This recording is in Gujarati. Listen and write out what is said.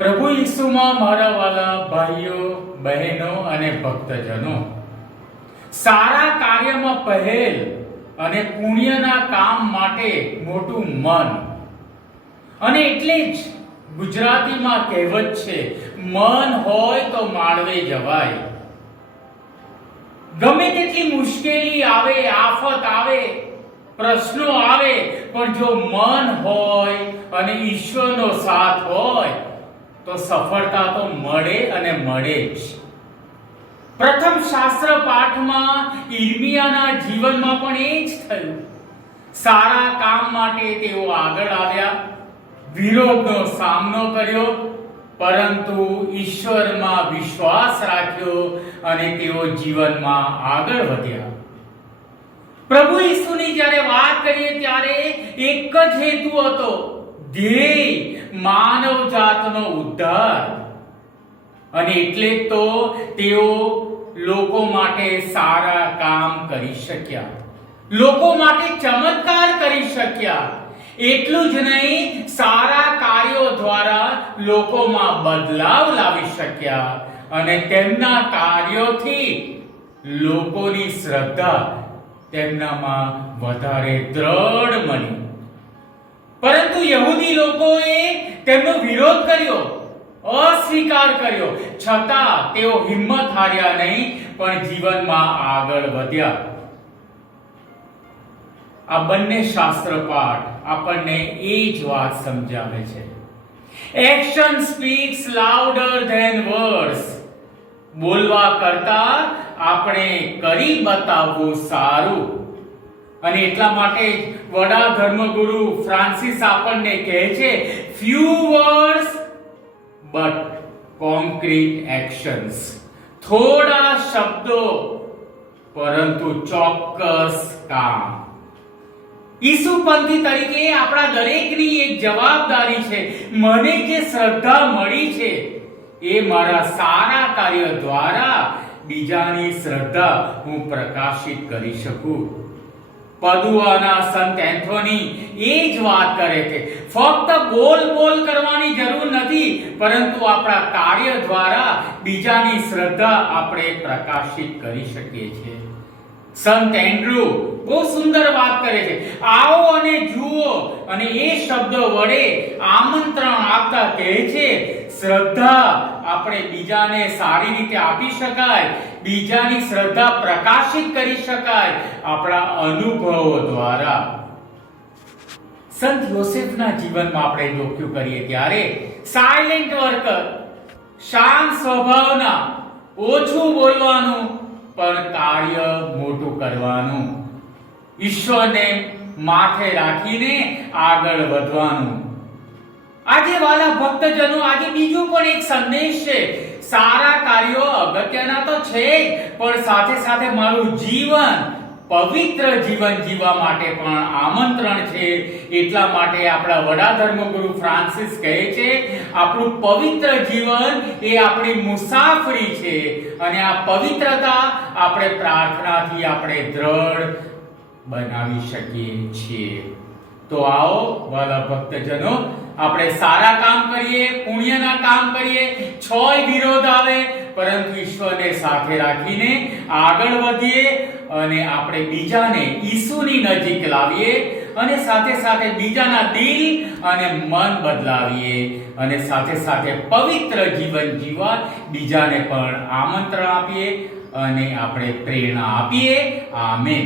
પ્રભુ ઈસુમાં મારા વાલા ભાઈઓ બહેનો અને ભક્તજનો, સારા કાર્યમાં પહેલ અને પુણ્યના કામ માટે મોટું મન, અને એટલે જ ગુજરાતીમાં કહેવત છે, મન હોય તો માળવે જવાય. ગમે તેટલી મુશ્કેલી આવે, આફત આવે, પ્રશ્નો આવે, પણ જો મન હોય અને ઈશ્વરનો સાથ હોય તો સફળતા તો મળે અને મળે જ. પ્રથમ શાસ્ત્ર પાઠમાં ઈર્મિયાના જીવનમાં પણ એ જ થયું. સારા કામ માટે તેઓ આગળ આવ્યા, વિરોધનો સામનો કર્યો, પરંતુ ઈશ્વરમાં વિશ્વાસ રાખ્યો અને તેઓ જીવનમાં આગળ વધ્યા. પ્રભુ ઈસુની જ્યારે વાત કરીએ ત્યારે એક જ હેતુ હતો, ધ્યેય માનવ જાતનો ઉદ્ધાર. અને એટલે તો તેઓ લોકો માટે સારા કામ કરી શક્યા, લોકો માટે ચમત્કાર કરી શક્યા. એટલું જ નહીં, સારા કાર્યો દ્વારા લોકોમાં બદલાવ લાવી શક્યા અને તેમના કાર્યોથી લોકોની શ્રદ્ધા તેમનામાં વધારે દ્રઢ બની. પરંતુ યહૂદી લોકોએ તેમનો વિરોધ કર્યો, અસ્વીકાર કર્યો, છતાં તેઓ હિંમત હાર્યા નહીં, પણ જીવનમાં આગળ વધ્યા. આ બંને શાસ્ત્ર પાઠ આપણને એ જ વાત સમજાવે છે. Action speaks louder than words. બોલવા કરતા આપણે કરી બતાવવું સારું. અને એટલા માટે જ વડા ધર્મગુરુ ફ્રાન્સિસ આપણને કહે છે, few words but concrete actions. થોડા શબ્દો પરંતુ ચોક્કસ કામ. ઈસુપંથી તરીકે આપણા દરેકની એક જવાબદારી છે. મને જે શ્રદ્ધા મળી છે એ મારા સારા કાર્ય દ્વારા બીજાની શ્રદ્ધા હું પ્રકાશિત કરી શકું. પદુઆના સંત એન્થોની એ જ વાત કરે છે, ફક્ત બોલ કરવાની જરૂર નથી, પરંતુ આપણા કાર્ય દ્વારા બીજાની શ્રદ્ધા આપણે પ્રકાશિત કરી શકીએ છીએ. સંત એન્ડ્રુ બહુ સુંદર વાત કરે છે, આવો અને જુઓ, અને એ શબ્દો વડે આમંત્રણ આપતા કહે છે, શ્રદ્ધા આપણે બીજાને સારી રીતે આપી શકાય, બીજાની શ્રદ્ધા પ્રકાશિત કરી શકાય આપણા અનુભવો દ્વારા. સંત યોસેફના જીવનમાં આપણે જોખ્યું કરીએ ત્યારે સાયલેન્ટ વર્કર, શાંત સ્વભાવના, ઓછું બોલવાનું પણ કાર્ય મોટું કરવાનું, ઈશ્વરને માથે રાખીને આગળ વધવાનું. આજે વાલા ભક્તજનો, આજે બીજું પણ એક સંદેશ છે. સારા કાર્યો અગત્યના તો છે, પણ સાથે સાથે મારું જીવન પવિત્ર જીવન જીવવા માટે પણ આમંત્રણ છે. એટલા માટે આપણા વડા ધર્મગુરુ ફ્રાન્સિસ કહે છે, આપણું પવિત્ર જીવન એ આપણી મુસાફરી છે, અને આ પવિત્રતા આપણે પ્રાર્થનાથી આપણે દ્રઢ બનાવી શકીએ છીએ. તો આવો વાલા ભક્તજનો, આપણે સારા કામ કરીએ, પુણ્યના કામ કરીએ. છોય વિરોધ આવે, પરંતુ ઈશ્વરને સાથે રાખીને આગળ વધીએ અને આપણે બીજાને ઈસુની નજીક લાવીએ, અને સાથે સાથે બીજાના દિલ અને મન બદલાવીએ, અને સાથે સાથે પવિત્ર જીવન જીવવા બીજાને પણ આમંત્રણ આપીએ અને આપણે પ્રેરણા આપીએ. આમેન.